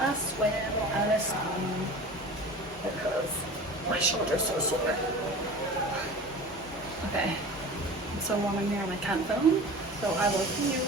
a swim and a steam because my shoulder's so sore. Okay, it's so warm in here and I can't film, so I will see you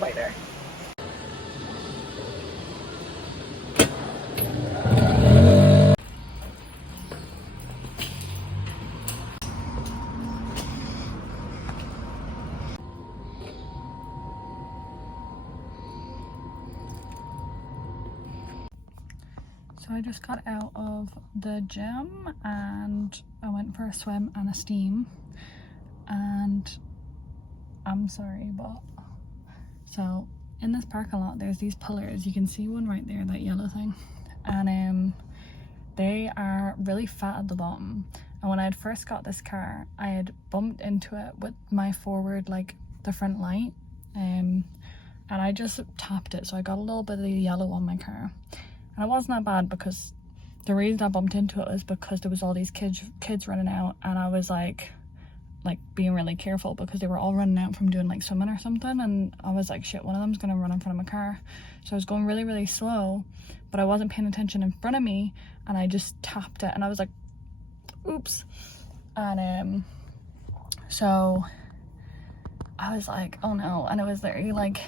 later. So I just got out of the gym and I went for a swim and a steam, and I'm sorry, but so in this parking lot there's these pillars. You can see one right there, that yellow thing, and they are really fat at the bottom. And when I had first got this car, I had bumped into it with my forward, like the front light, and I just tapped it, so I got a little bit of the yellow on my car. And it wasn't that bad because the reason I bumped into it was because there was all these kids running out, and I was like being really careful because they were all running out from doing like swimming or something, and I was like, shit, one of them's gonna run in front of my car. So I was going really, really slow, but I wasn't paying attention in front of me, and I just tapped it, and I was like, oops. And so I was like, oh no. And it was literally like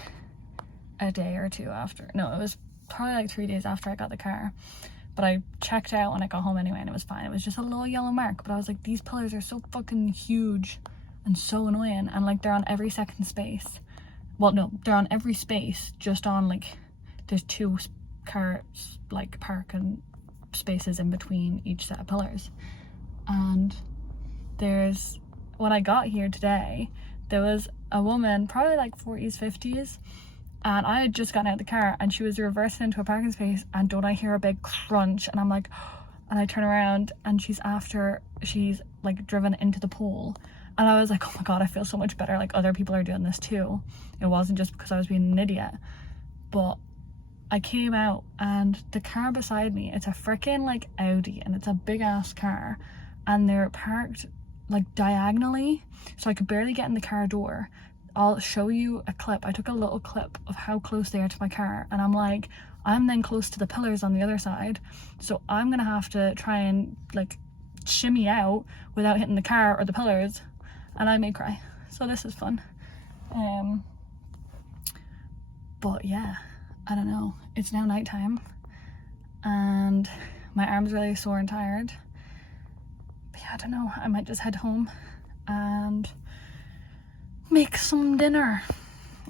a day or two after, no, it was probably like 3 days after I got the car, but I checked out when I got home anyway and it was fine. It was just a little yellow mark, but I was like, these pillars are so fucking huge and so annoying, and like they're on every second space. Well, no, they're on every space, just on like, there's two car like parking spaces in between each set of pillars. And there's, when I got here today, there was a woman, probably like 40s, 50s, and I had just gotten out of the car and she was reversing into a parking space, and don't I hear a big crunch, and I'm like, and I turn around and she's like driven into the pole, and I was like, oh my god, I feel so much better, like other people are doing this too. It wasn't just because I was being an idiot. But I came out and the car beside me, it's a freaking like Audi, and it's a big ass car, and they're parked like diagonally, so I could barely get in the car door. I'll show you a clip. I took a little clip of how close they are to my car, and I'm like, I'm then close to the pillars on the other side, so I'm gonna have to try and like shimmy out without hitting the car or the pillars, and I may cry. So this is fun. But yeah, I don't know, it's now nighttime and my arm's really sore and tired, but yeah, I don't know, I might just head home and make some dinner,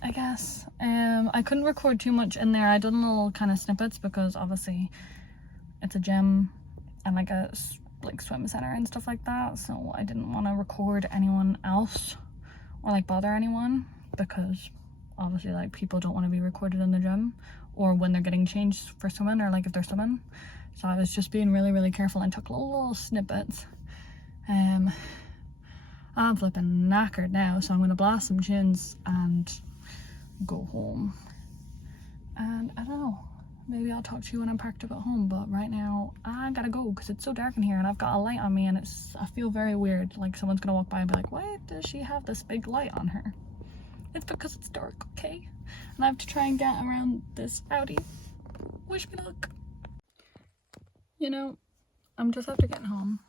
I guess. I couldn't record too much in there. I done little kind of snippets because obviously it's a gym and like a like swim center and stuff like that, so I didn't want to record anyone else or like bother anyone, because obviously like people don't want to be recorded in the gym or when they're getting changed for swimming, or like if they're swimming. So I was just being really, really careful and took little snippets. I'm flipping knackered now, so I'm gonna blast some chins and go home. And I don't know, maybe I'll talk to you when I'm parked up at home, but right now I gotta go because it's so dark in here and I've got a light on me, and I feel very weird, like someone's gonna walk by and be like, why does she have this big light on her? It's because it's dark, okay? And I have to try and get around this Audi. Wish me luck. You know, I'm just after getting home,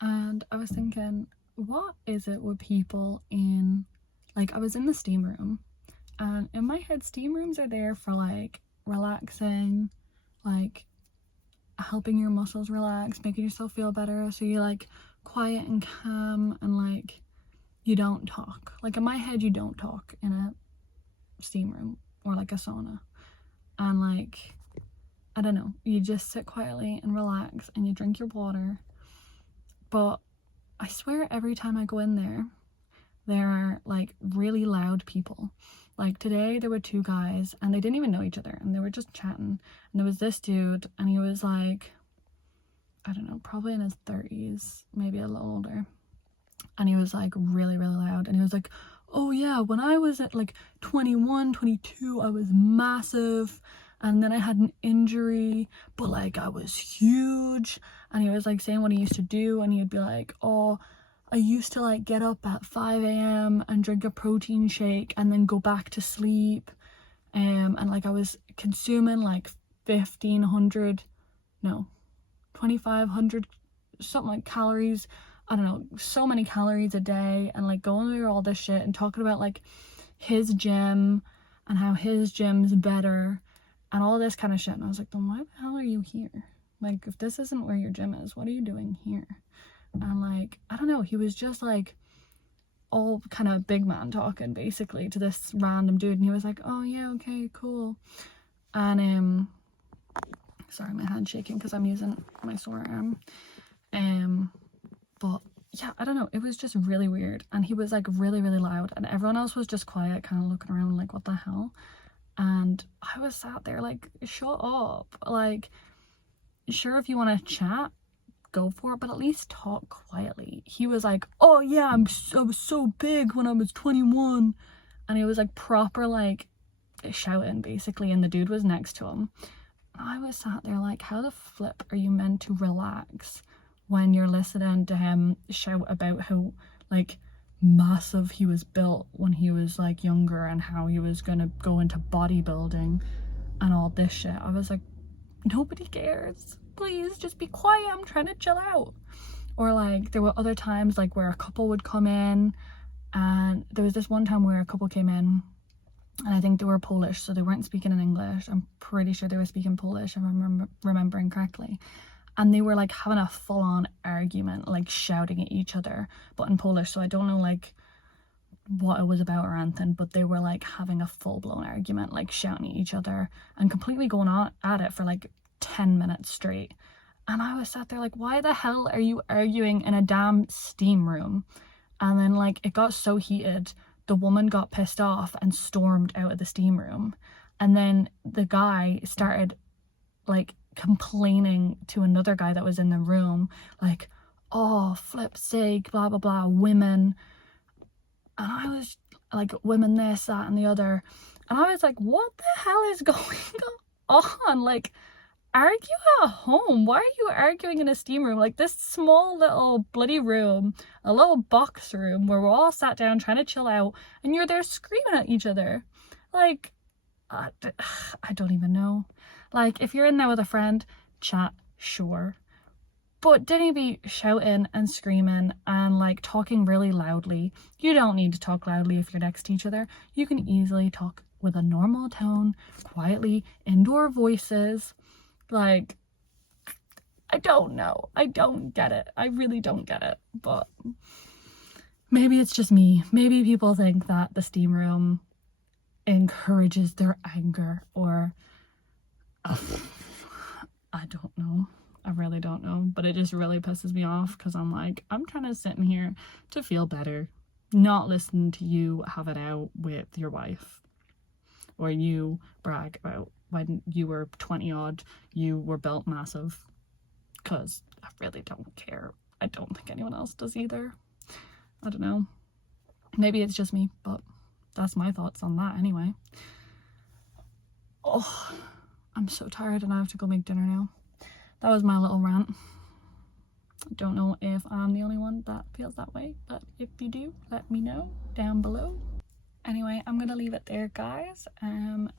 and I was thinking, what is it with people in, like, I was in the steam room, and in my head steam rooms are there for like relaxing, like helping your muscles relax, making yourself feel better, so you're like quiet and calm and like you don't talk. Like in my head you don't talk in a steam room or like a sauna, and like, I don't know, you just sit quietly and relax and you drink your water. But I swear every time I go in there are like really loud people. Like today there were two guys and they didn't even know each other and they were just chatting, and there was this dude and he was like, I don't know, probably in his 30s, maybe a little older, and he was like really, really loud, and he was like, oh yeah, when I was at like 21, 22, I was massive, and then I had an injury, but like I was huge. And he was like saying what he used to do, and he would be like, oh, I used to like get up at 5 a.m. and drink a protein shake and then go back to sleep, And like I was consuming like 1,500, no, 2,500 something like calories, I don't know, so many calories a day, and like going through all this shit and talking about like his gym and how his gym's better and all this kind of shit. And I was like, then why the hell are you here? Like, if this isn't where your gym is, what are you doing here? And like, I don't know, he was just like all kind of big man talking basically to this random dude, and he was like, oh yeah, okay, cool. And sorry, my hand's shaking because I'm using my sore arm. But yeah, I don't know, it was just really weird, and he was like really loud, and everyone else was just quiet, kind of looking around like, what the hell? And I was sat there like, shut up. Like, sure, if you want to chat, go for it, but at least talk quietly. He was like, oh yeah, I was so big when I was 21, and he was like proper like shouting basically, and the dude was next to him. I was sat there like, how the flip are you meant to relax when you're listening to him shout about how like massive he was built when he was like younger, and how he was gonna go into bodybuilding and all this shit? I was like, nobody cares, please just be quiet, I'm trying to chill out. Or like, there were other times like where a couple would come in, and there was this one time where a couple came in, and I think they were Polish, so they weren't speaking in English. I'm pretty sure they were speaking Polish, if I'm remembering correctly. And they were like having a full-on argument, like shouting at each other, but in Polish, so I don't know like what it was about or anything, but they were like having a full-blown argument, like shouting at each other and completely going on at it for like 10 minutes straight. And I was sat there like, why the hell are you arguing in a damn steam room? And then like it got so heated, the woman got pissed off and stormed out of the steam room, and then the guy started like complaining to another guy that was in the room, like, oh, flip's sake, blah blah blah, women. And I was like, women this, that and the other, and I was like, what the hell is going on? Like, argue at home. Why are you arguing in a steam room? Like, this small little bloody room, a little box room where we're all sat down trying to chill out, and you're there screaming at each other. Like, I don't even know. Like, if you're in there with a friend, chat, sure, but didn't be shouting and screaming and like talking really loudly. You don't need to talk loudly if you're next to each other. You can easily talk with a normal tone, quietly, indoor voices. Like, I don't know, I don't get it, I really don't get it. But maybe it's just me. Maybe people think that the steam room encourages their anger, or I don't know. I really don't know, but it just really pisses me off, because I'm like, I'm trying to sit in here to feel better, not listen to you have it out with your wife, or you brag about when you were 20 odd, you were built massive, because I really don't care. I don't think anyone else does either. I don't know. Maybe it's just me, but that's my thoughts on that anyway. Oh, I'm so tired and I have to go make dinner now. That was my little rant. I don't know if I'm the only one that feels that way, but if you do, let me know down below. Anyway, I'm gonna leave it there, guys.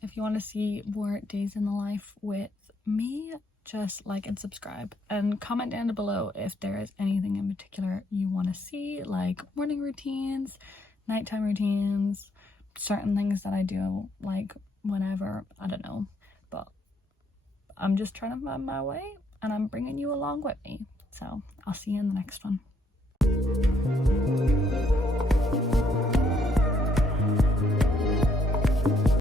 If you want to see more days in the life with me, just like and subscribe, and comment down below if there is anything in particular you want to see, like morning routines, nighttime routines, certain things that I do like whenever, I don't know. But I'm just trying to find my way, and I'm bringing you along with me. So I'll see you in the next one.